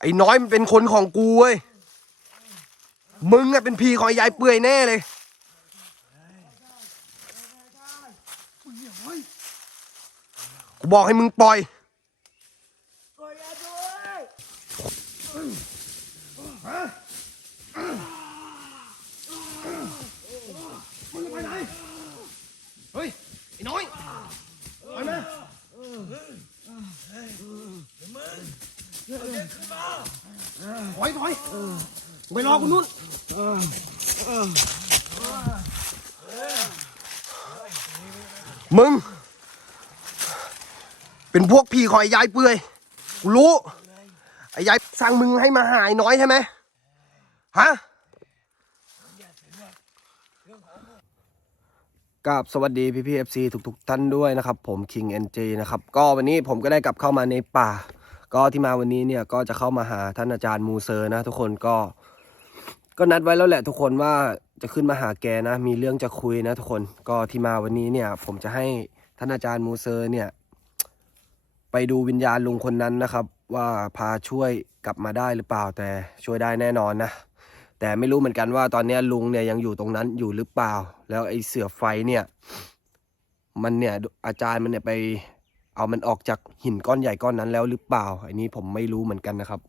ไอ้น้อยมันเป็นคนของกูเว้ย มึงอะเป็นพีของไอ้ยายเปื่อยแน่เลย กูบอกให้มึงปล่อย มึงไปไหน เฮ้ย ไอ้น้อย ไปมา ถอยถอยไปรอกูนู่นมึง เป็นพวกพี่ของไอ้ยายเปื่อยกูรู้ไอ้ยายสั่งมึงให้มาหายน้อยใช่ไหมฮะกับสวัสดีพี่พี่เอฟซีทุกๆท่านด้วยนะครับ ผม King NG นะครับ ก็วันนี้ผมก็ได้กลับเข้ามาในป่า ก็ที่มาวันนี้เนี่ยก็จะเข้ามาหาท่านอาจารย์มูเซอร์นะ ทุกคนก็ ก็นัดไว้แล้วแหละทุกคนว่าจะขึ้นมาหาแกนะ มีเรื่องจะคุยนะทุกคนก็ที่มาวันนี้เนี่ย ผมจะให้ท่านอาจารย์มูเซอร์เนี่ย ไปดูวิญญาณลุงคนนั้นนะครับ ว่าพาช่วยกลับมาได้หรือเปล่าแต่ช่วยได้แน่นอนนะแต่ไม่รู้เหมือนกันว่าตอนนี้ลุงเนี่ยยังอยู่ตรงนั้นอยู่หรือเปล่า แล้วไอ้เสือไฟเนี่ย มันเนี่ยอาจารย์มันเนี่ยไป เอามันออกจากหินก้อนใหญ่ก้อนนั้นแล้วหรือเปล่า อันนี้ผมไม่รู้เหมือนกันนะครับ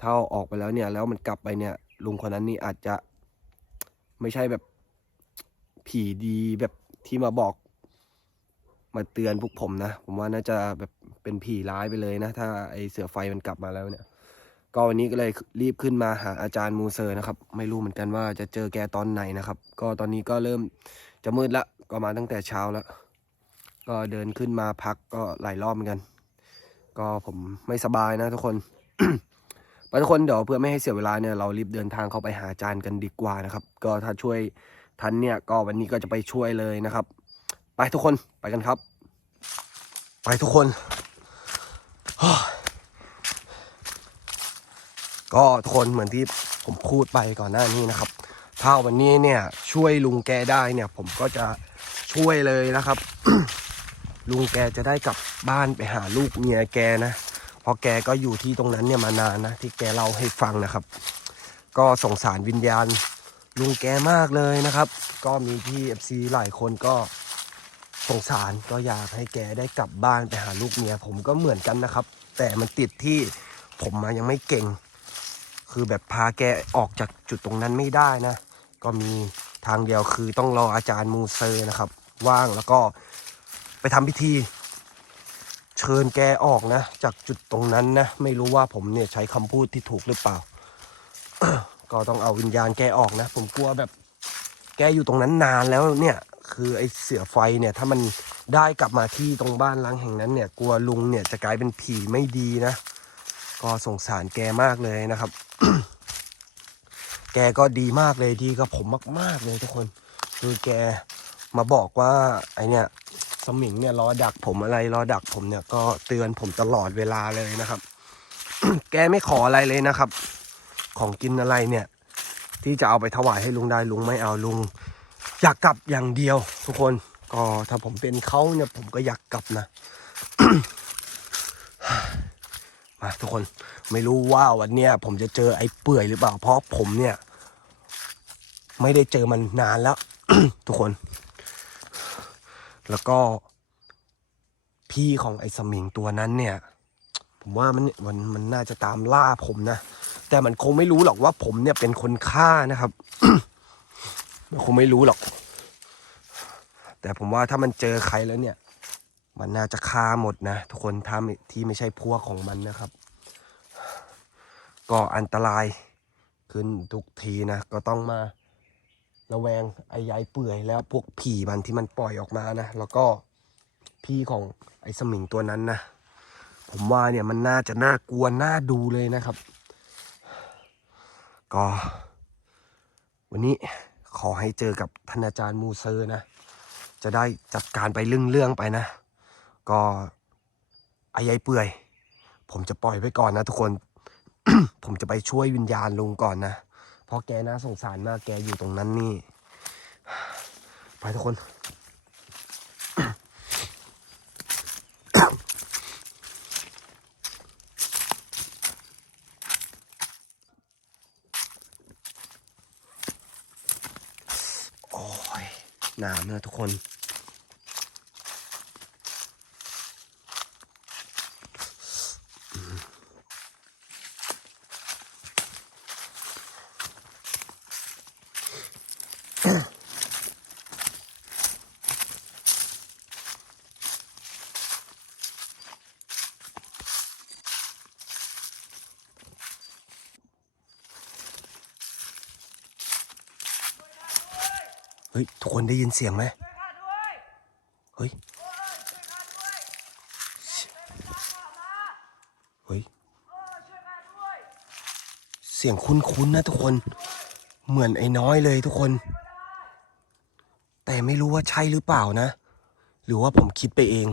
ถ้าเอาออกไปแล้วเนี่ยแล้วมันกลับไปเนี่ย ลุงคนนั้นนี่อาจจะไม่ใช่แบบผีดีแบบที่มาบอก มาเตือนพวกผมนะ ผมว่าน่าจะแบบเป็นผีร้ายไปเลยนะ ถ้าไอเสือไฟมันกลับมาแล้วเนี่ย ก็วันนี้ก็เลยรีบขึ้นมาหาอาจารย์มูเซอร์นะครับ ไม่รู้เหมือนกันว่าจะเจอแกตอนไหนนะครับ ก็ตอนนี้ก็เริ่มจะมืดละก็มาตั้งแต่เช้าแล้ว ก็เดินขึ้นมาพักก็หลายรอบเหมือนกัน ก็ผมไม่สบายนะทุกคนไปทุกคนเดี๋ยวเพื่อไม่ให้เสียเวลาเนี่ยเรารีบเดินทางเข้าไปหาอาจารย์กันดีกว่านะครับ ก็ถ้าช่วยทันเนี่ยก็วันนี้ก็จะไปช่วยเลยนะครับ ไปทุกคนไปกันครับ ไปทุกคนก็ทุกคนเหมือนที่ผมพูดไปก่อนหน้านี้นะครับ ถ้าวันนี้เนี่ยช่วยลุงแกได้เนี่ย ผมก็จะช่วยเลยนะครับ ลุงแกจะได้กลับบ้านไปหาลูกเมียแกนะเพราะแกก็อยู่ที่ตรงนั้นเนี่ยมานานนะ ที่แกเล่าให้ฟังนะครับ ก็สงสารวิญญาณลุงแกมากเลยนะครับ ก็มีพี่เอฟซีหลายคนก็สงสารก็อยากให้แกได้กลับบ้านไปหาลูกเมียผมก็เหมือนกันนะครับ แต่มันติดที่ผมมายังไม่เก่ง คือแบบพาแกออกจากจุดตรงนั้นไม่ได้นะ ก็มีทางเดียวคือต้องรออาจารย์มูเซอร์นะครับ ว่างแล้วก็ ทำพิธี เชิญแกออกนะ จากจุดตรงนั้นนะ ไม่รู้ว่าผมเนี่ยใช้คำพูดที่ถูกหรือเปล่า ก็ต้องเอาวิญญาณแกออกนะ ผมกลัวแบบ แกอยู่ตรงนั้นนานแล้วเนี่ย คือไอเสือไฟเนี่ย ถ้ามันได้กลับมาที่ตรงบ้านล้างแห่งนั้นเนี่ย กลัวลุงเนี่ยจะกลายเป็นผีไม่ดีนะ ก็สงสารแกมากเลยนะครับ แกก็ดีมากเลยดีกับผมมาก ๆเลยทุกคน คือแกมาบอกว่าไอเนี่ย สมิงเนี่ยรอดักผมอะไรรอดักผมเนี่ยก็เตือนผมตลอดเวลาเลยนะครับ แกไม่ขออะไรเลยนะครับ ของกินอะไรเนี่ย ที่จะเอาไปถวายให้ลุงได้ลุงไม่เอาลุง อยากกลับอย่างเดียว ทุกคนก็ถ้าผมเป็นเขาเนี่ยผมก็อยากกลับนะมาทุกคนไม่รู้ว่าวันเนี้ยผมจะเจอไอ้เปื่อยหรือเปล่าเพราะผมเนี่ย ไม่ได้เจอมันนานแล้ว ทุกคน แล้วก็พี่ของไอ้สมิงตัวนั้นเนี่ย ผมว่ามันเนี่ยมันมันน่าจะตามล่าผมนะ แต่มันคงไม่รู้หรอกว่าผมเนี่ยเป็นคนฆ่านะครับ มันคงไม่รู้หรอก แต่ผมว่าถ้ามันเจอใครแล้วเนี่ย มันน่าจะฆ่าหมดนะทุกคนถ้าม่ที่ไม่ใช่พวกของมันนะครับ ก็อันตรายขึ้นทุกทีนะ ก็ต้องมา ระแวงไอ้ยายเปื่อยแล้วพวกผีมันที่มันปล่อยออกมานะ แล้วก็พี่ของไอ้สมิงตัวนั้นนะ ผมว่าเนี่ยมันน่าจะน่ากลัวน่าดูเลยนะครับ ก็ วันนี้ขอให้เจอกับท่านอาจารย์มูเซอร์นะ จะได้จัดการไปเรื่องๆไปนะ ก็ไอ้ยายเปื่อย ผมจะปล่อยไว้ก่อนนะทุกคน ผมจะไปช่วยวิญญาณลุงก่อนนะ พอแกนะสงสารมากแกอยู่ตรงนั้นนี่ ไปทุกคน โอ้ยหนาวเนอะทุกคน ฮ้ย ทุกคนได้ยินเสียงไหมเฮ้ย เฮ้ย เสียงคุ้นๆนะทุกคน เหมือนไอ้น้อยเลยทุกคน แต่ไม่รู้ว่าใช่หรือเปล่านะ หรือว่าผมคิดไปเอง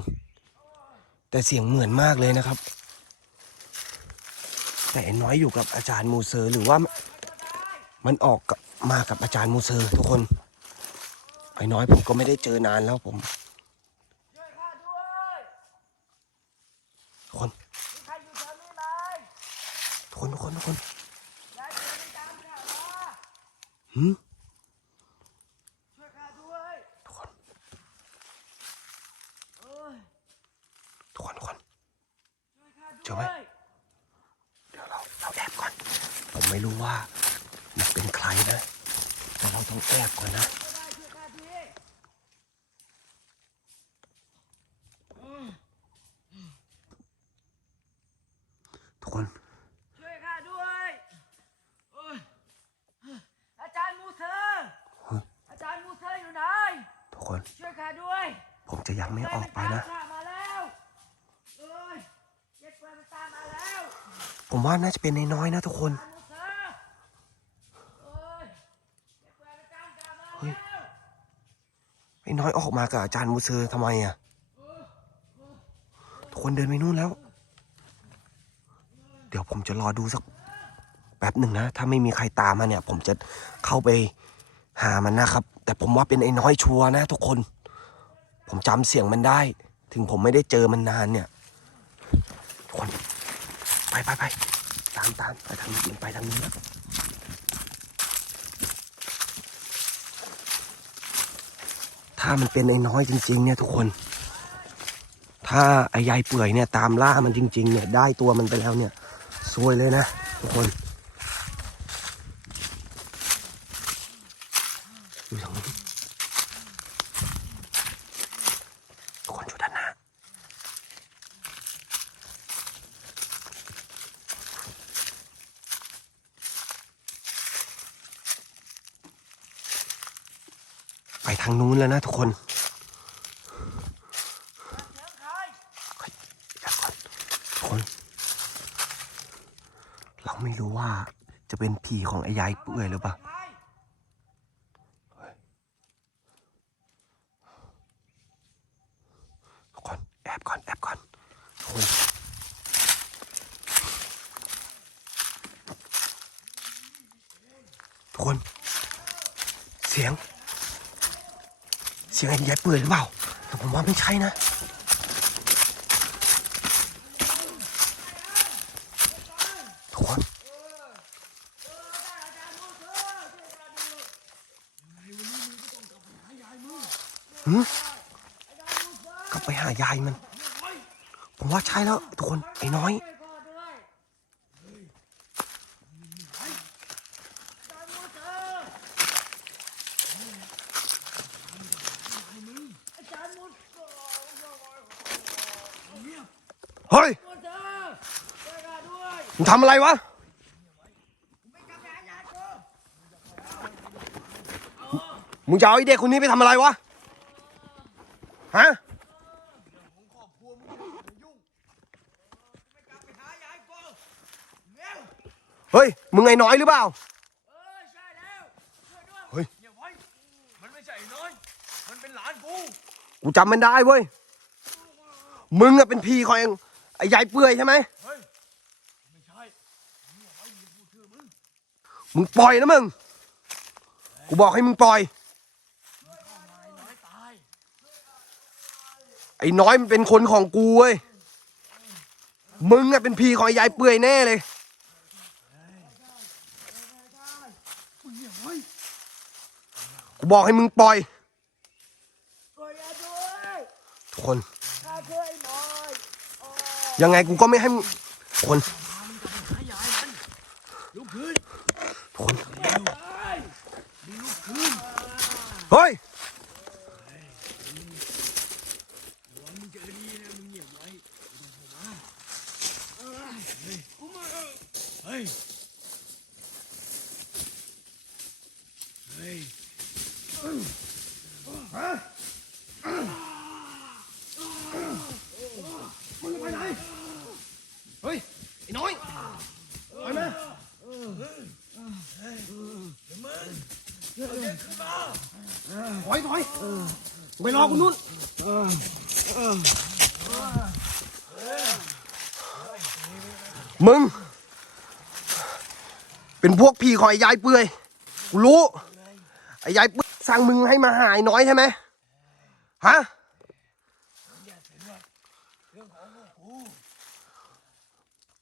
แต่เสียงเหมือนมากเลยนะครับ แต่ไอ้น้อยอยู่กับอาจารย์มูเซอร์หรือว่ามันออกมากับอาจารย์มูเซอร์ทุกคน ไอ้น้อยผมก็ไม่ได้เจอนานแล้วผมช่วยข้าด้วยทุกคนมีใครอยู่แถวนี้ไหมทุกคนทุกคนทุกคนยายเดินไปตามข้ามาหืม ช่วยข้าด้วย ทุกคน เอ้ย ทุกคนทุกคน ช่วยข้า เจ ด้ อ ว ไหม ย เดี๋ยวเราเราแอบก่อน ผมไม่รู้ว่ามันเป็นใครนะ แต่เราต้องแอบก่อนนะ ช่วยได้ช่วยข้าที ทุกคน ช่วยข้าด้วยเอ้ยอาจารย์มูเซอร์ เฮ้ย อาจารย์มูเซอร์อยู่ไหน ทุก คนช่วยข้าด้วยผมจะยังไม่ออกไปนะเฟรมันตามข้ามาแล้วเอ้ยเจ็ดเฟรมันตามมาแล้วผมว่าน่าจะเป็นไอ้น้อยนะทุกคนอาจารย์มูเซอร์เอ้ยเจ็ดเฟรมันตามข้ามาเฮ้ยแล้วไอ้น้อยออกมากับอาจารย์มูเซอร์ทำไมอะ ทุกคนเดินไปนู่นแล้ว เดี๋ยวผมจะรอดูสักแป๊บหนึ่งนะ ถ้าไม่มีใครตามมาเนี่ย ผมจะเข้าไปหามันนะครับ แต่ผมว่าเป็นไอ้น้อยชัวร์นะทุกคน ผมจำเสียงมันได้ ถึงผมไม่ได้เจอมันนานเนี่ยคน ไปไปไปตามตามไปทางนี้ไปทางนี้นะถ้ามันเป็นไอ้น้อยจริง ๆ เนี่ยทุกคน ถ้าไอ้ยายเปื่อยเนี่ยตามล่ามันจริง ๆ เนี่ย ได้ตัวมันไปแล้วเนี่ยซวยเลยนะทุกคนอยู่ทางนี้ทุกคนอยู่ด้านหน้าไป ทางนู้นแล้วนะทุกคนเสียงใครเดี๋ยวก่อนทุกคนเราไม่รู้ว่าจะเป็นผีของไอ้ยายเปื่อยหรือเปล่า ใคร ทุกคนแอบก่อนแอบก่อนทุกคนทุกคน เสียง เสียงไอ้ยายเปื่อยหรือเปล่าแต่ผมว่าไม่ใช่นะทุกคนหืมกลับไปหายายมัน ผมว่าใช่แล้วทุกคนไอ้น้อยอาจารย์มูเซอร์อาจารย์มูเซอร์ เฮ้ย มูเซอร์ช่วยข้าด้วย มึงทำอะไรวะมึงจะเอาไอ้เด็กคนนี้ไปทำอะไรวะ ฮะเฮ้ย มึงไอ้น้อยหรือเปล่า เออใช่แล้วช่วยด้วยเฮ้ยเงียบไว้มันไม่ใช่ไอ้น้อย มันเป็นหลานกูกูจำมันได้เว้ย มึงอะเป็นพี่ของไอ้ยายเปื่อยใช่ไหมใช่เงียบไว้อย่าพูดชื่อมึง มึงปล่อยนะมึง กูบอกให้มึงปล่อย ไอ้น้อยมันเป็นคนของกูเว้ย มึงอะเป็นพีของไอ้ยายเปื่อยแน่เลย กูบอกให้มึงปล่อยคนข้าช่วยหน่อยโอ้ยังไงกูก็ไม่ให้คน พามันกลับไปหายายมันลุกขึ้น คนเฮ้ยเฮ้ยดีนะมึงเงียบไว้ไม่ต้องเข้ามาเอ้ยเฮ้ยกูมาเฮ้ยเฮ้ย มึงไปไหน เฮ้ย ไอ้น้อยไปไหมถอยถอยไป รอกูนู่นมึง เป็นพวกผีของไอ้ยายเปื่อยกูรู้ ไอ้ยายเปื่อยสั่งมึงให้มาหาไอ้น้อยใช่ไหมฮะ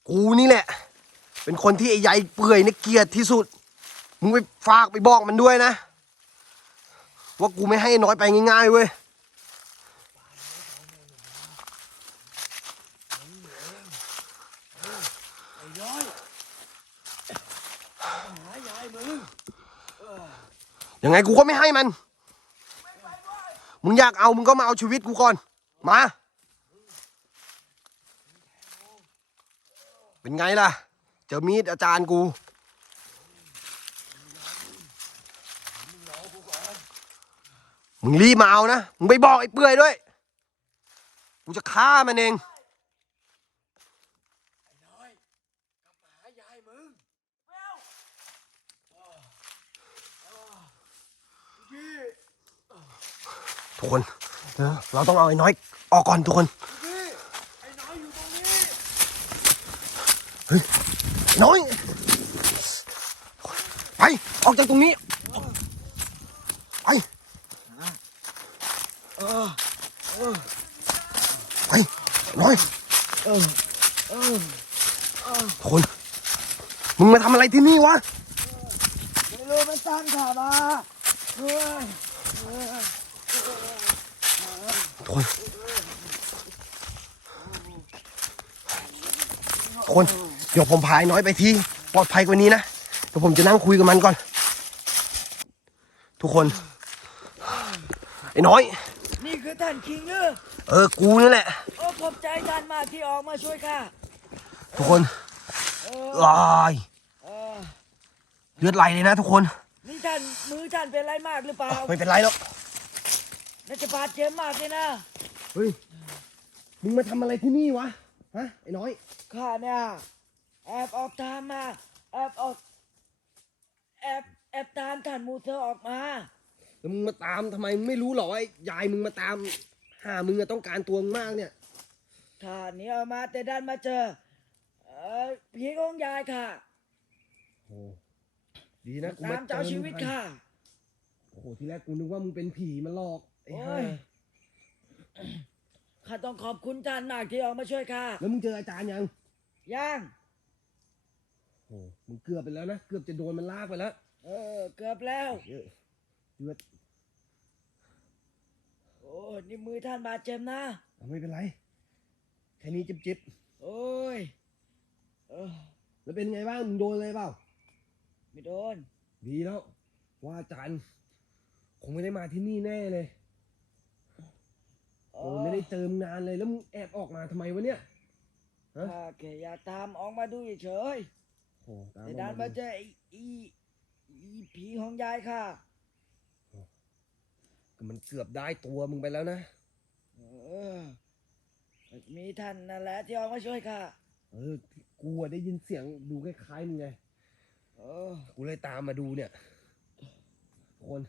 กูนี่แหละ เป็นคนที่ไอ้ใหญ่เปื่อยนี่เกลียดที่สุด มึงไปฝากไปบอกมันด้วยนะ ว่ากูไม่ให้น้อยไปง่ายๆเว้ย ไอ้ย้อยหายายมึง ยังไงกูก็ไม่ให้มัน มึงอยากเอามึงก็มาเอาชีวิตกูก่อน มา เป็นไงล่ะ เจอมีดอาจารย์กู มึงรีบมาเอานะ มึงไปบอกไอ้เปื่อยด้วย กูจะฆ่ามันเอง ไอ้น้อยกลับมาหายายมึง ไม่เอา พี่ ทุกคนเราต้องเอาไอ้น้อย ออกก่อนทุกคนไอ้น้อยอยู่ตรงนี้น้อย ไปออกจากตรงนี้ ไปเออไปน้อยเออเออคนมึงมาทำอะไรที่นี่วะไม่รู้มันตั้งข้ามาเฮ้ย คนทุกคน เดี๋ยวผมพาไอ้น้อยไปที่ปลอดภัยกว่านี้นะ เดี๋ยวผมจะนั่งคุยกับมันก่อน ทุกคน ไอ้น้อย นี่คือท่านคิงเออเออ กูนี่แหละ โอ้ขอบใจท่านมากที่ออกมาช่วยข้าทุกคนเออลายเออเลือดไหลเลยนะทุกคน นี่ท่านมือท่านเป็นไรมากหรือเปล่า ไม่เป็นไรหรอก น่าจะบาดเจ็บมากเลยนะเฮ้ย มึงมาทำอะไรที่นี่วะ ฮะ ไอ้น้อย ข้าเนี่ยแอบออกตามมา แอบออก แอบแอบตามท่านมูเซอร์ออกมา แล้วมึงมาตามทำไมมึงไม่รู้หรอว่าไอ้ยายมึงมาตามหามึงอะต้องการตัวมึงมากเนี่ย ท่านนี่เอามาแต่ดันมาเจอ เออผีของยายค่ะโอ้ดีนะกูตามเจ้าชีวิตค่ะ โอ้โห ทีแรกกูนึกว่ามึงเป็นผีมาหลอก ไอ้โอ้ห่ายข้าต้องขอบคุณท่านมากที่ออกมาช่วยข้าแล้วมึงเจออาจารย์ยังย่าง โอ้มึงเกือบไปแล้วนะ เกือบจะโดนมันลากไปแล้วเออ เกือบแล้ว เยอะเลือดโอ้นี่มือท่านบาดเจ็บนะ เอาไม่เป็นไร แค่นี้จิบโอ้ย เออ ๆแล้วเป็นไงบ้าง มึงโดนเลยเปล่า ไม่โดน ดีแล้ว ว่าอาจารย์คงไม่ได้มาที่นี่แน่เลยเอ โอ้อไม่ได้เจอมงนานเลยแล้วมึงแอบออกมาทำไมวะเนี่ย ฮะ ข้าแค่อยากตามออกมาดูเฉยโอ้ตามแต่มาดันมาเจอไอ้อีอีผีของยายค่ะก็มันเกือบได้ตัวมึงไปแล้วนะ เออมีท่านนั่นแหละที่ออกมาช่วยค่ะเออ กูอะได้ยินเสียงดูคล้ายๆมึงไง เออ กูเลยตามมาดูเนี่ย ทุกคน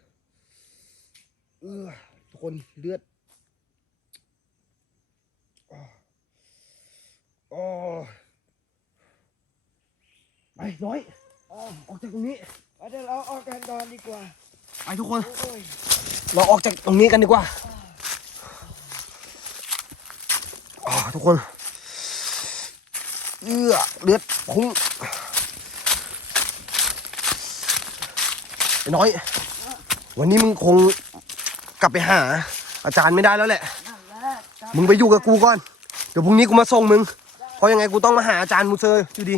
เออทุกคนเลือดอ้อ อ้อไปน้อยเอาออกจากตรงนี้เอาเดี๋ยวเราออกกันก่อนดีกว่าไปทุกคน โอ้ยเราออกจากตรงนี้กันดีกว่าอ่าทุกคนเลือดเลือดพุ่งไอ้น้อย วันนี้มึงคงกลับไปหา อาจารย์ไม่ได้แล้วแหละ นั่นแหละกลับมึงไปอยู่กับกูก่อน เดี๋ยวพรุ่งนี้กูมาส่งมึงเพ ราะยังไงกูต้องมาหาอาจารย์มูเซอร์อยู่ดี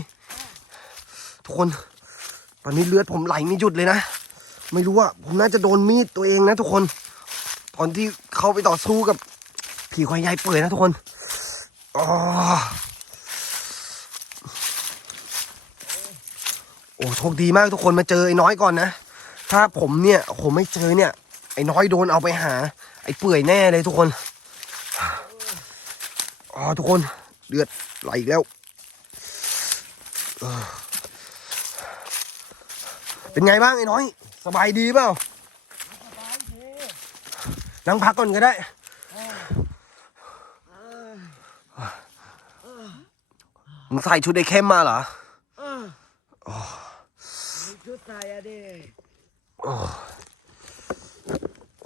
ทุกคน ตอนนี้เลือดผมไหลไม่หยุดเลยนะ ไม่รู้ว่าผมน่าจะโดนมีดตัวเองนะทุกคน ตอนที่เขาไปต่อสู้กับผีควายยายเปื่อยนะทุกคนอโอ้โชคดีมากทุกคนมาเจอไอ้น้อยก่อนนะ ถ้าผมเนี่ยผมไม่เจอเนี่ย ไอ้น้อยโดนเอาไปหา ไอ้เปื่อยแน่เลยทุกคน อ๋อทุกคนเลือด ไหลอีกแล้ว เป็นไงบ้างไอ้น้อย สบายดีเปล่าสบายดีนั่งพักก่อนก็ได้ มึงใส่ชุดไอ้เข้มมาเหรอเออมีชุดใส่อะดิ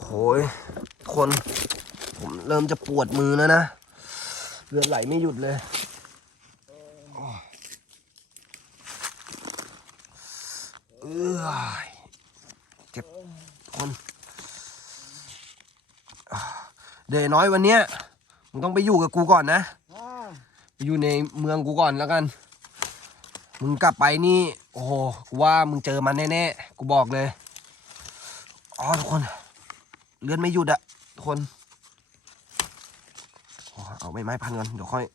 โหยคน ผมเริ่มจะปวดมือแล้วนะ เลือดไหลไม่หยุดเลย เอยเจ็บคน เดี๋ยวน้อยวันเนี้ยมึงต้องไปอยู่กับกูก่อนนะอ่าไปอยู่ในเมืองกูก่อนแล้วกัน มึงกลับไปนี่ โอ้โหกูว่ามึงเจอมันแน่ๆกูบอกเลยอ๋อทุกคน เลื่อนไม่หยุดอะทุกคนเอาใบไม้พันก่อนเดี๋ยวค่อย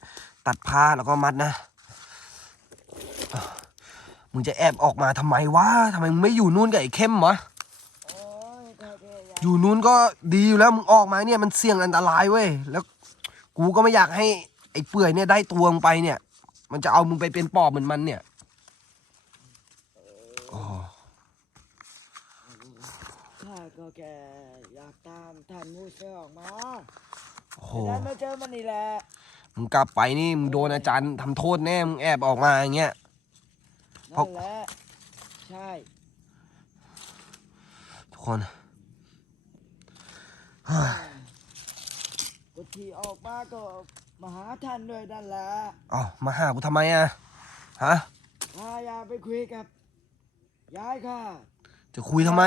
ตัดผ้าแล้วก็มัดนะมึงจะแอบออกมาทำไมวะทำไมมึงไม่อยู่นู่นกับไอ้เข้มวะ อยากอยู่นู้นก็ดีอยู่แล้วมึงออกมาเนี่ยมันเสี่ยงอันตรายเว้ยแล้วกูก็ไม่อยากให้ไอ้เปื่อยเนี่ยได้ตัวมึงไปเนี่ย มันจะเอามึงไปเป็นปอบเหมือนมันเนี่ยโอ้ข้าก็แค่อยากตามท่านมูเซอร์ออกมาโห จะได้ไม่เจอมันนี่แหละมึงกลับไปนี่มึงโดนอาจารย์ทำโทษแน่มึงแอบออกมาอย่างเงี้ย เพราะ นั่นแหละใช่ทุกคนเฮ้ย ก็ที่ออกมาก็มาหาท่านด้วยนั่นแหละเอ้ามาหากูทำไมอะฮะข้าอยากไปคุยกับยายค่ะ จะคุยทำไม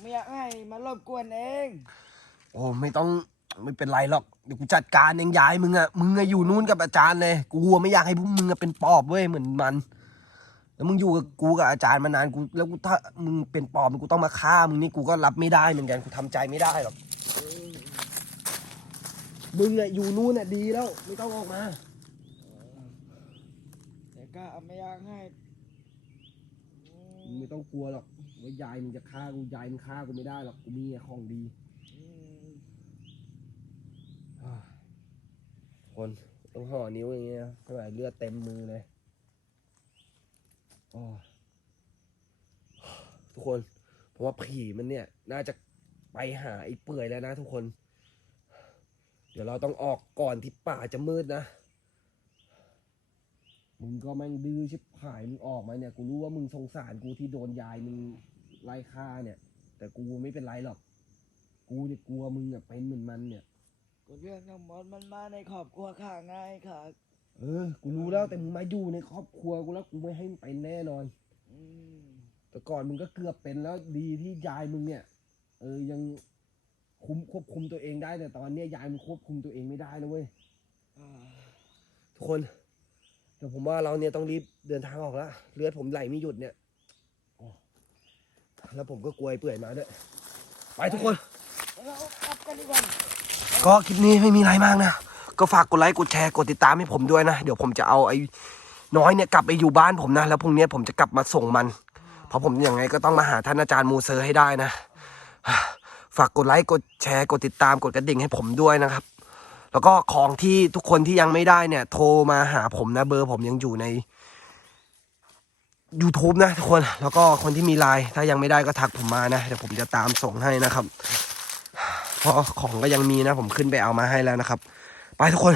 ไม่อยากให้มารบกวนเอง โอ้ไม่ต้องไม่เป็นไรหรอกเดี๋ยวกูจัดการเองย้ายมึงอะมึงอะอยู่นู่นกับอาจารย์เลยกูอะไม่อยากให้พวกมึงอะเป็นปอบเว้ยเหมือนมัน แล้วมึงอยู่กับกูกับอาจารย์มานานกู แล้วกูถ้ามึงเป็นปอบกูต้องมาฆ่ามึงนี่กูก็รับไม่ได้เหมือนกันกูทำใจไม่ได้หรอก มึงอะอยู่นู่นอะดีแล้ว ไม่ต้องออกมา แต่ก็ไม่อยากให้อืมึงมไม่ต้องกลัวหรอกว่ายายมึงจะฆ่ากูยายมึงฆ่ากูไม่ได้หรอกกูมีของดีอืมคนต้องห่อนิ้วอย่างเงี้ยเท่าไหร่เลือดเต็มมือเลยโอ้ทุกคน เพราะว่าผีมันเนี่ย น่าจะไปหาไอ้เปื่อยแล้วนะทุกคน เดี๋ยวเราต้องออกก่อนที่ป่าจะมืดนะ มึงก็แม่งดื้อชิบหายมึงออกมาเนี่ย กูรู้ว่ามึงสงสารกูที่โดนยายมึงไล่ฆ่าเนี่ย แต่กูไม่เป็นไรหรอก กูเนี่ยกลัวมึงอะเป็นเหมือนมันเนี่ย ก็เรื่องทั้งหมดมันมาในครอบครัวข้าไงค่ะเออ กูรู้แล้วแต่มึงมาอยู่ในครอบครัวกูแล้วกูไม่ให้มึงเป็นแน่นอน อืม แต่ก่อนมึงก็เกือบเป็นแล้วดีที่ยายมึงเนี่ย เออยัง คุมควบคุมตัวเองได้แต่ตอนเนี้ยยายมึงควบคุมตัวเองไม่ได้แล้วเว้ยอ่าทุกคนเดี๋ยวผมว่าเราเนี่ยต้องรีบเดินทางออกแล้วเลือดผมไหลไม่หยุดเนี่ยโอ้แล้วผมก็กลัวไอ้เปื่อยมาด้วยไปทุกคนแล้วเรากลับกันดีกว่าก็คลิปนี้ไม่มีอะไรมากนะ ก็ฝากกดไลค์กดแชร์กดติดตามให้ผมด้วยนะ เดี๋ยวผมจะเอาไอ้น้อยเนี่ยกลับไปอยู่บ้านผมนะ แล้วพรุ่งนี้ผมจะกลับมาส่งมัน เพราะผมยังไงก็ต้องมาหาท่านอาจารย์มูเซอร์ให้ได้นะ ฝากกดไลค์กดแชร์กดติดตามกดกระดิ่งให้ผมด้วยนะครับ แล้วก็ของที่ทุกคนที่ยังไม่ได้เนี่ย โทรมาหาผมนะเบอร์ผมยังอยู่ใน YouTube นะทุกคนแล้วก็คนที่มีไลน์ถ้ายังไม่ได้ก็ทักผมมานะเดี๋ยวผมจะตามส่งให้นะครับ เพราะของก็ยังมีนะ ผมขึ้นไปเอามาให้แล้วนะครับ ไปทุกคน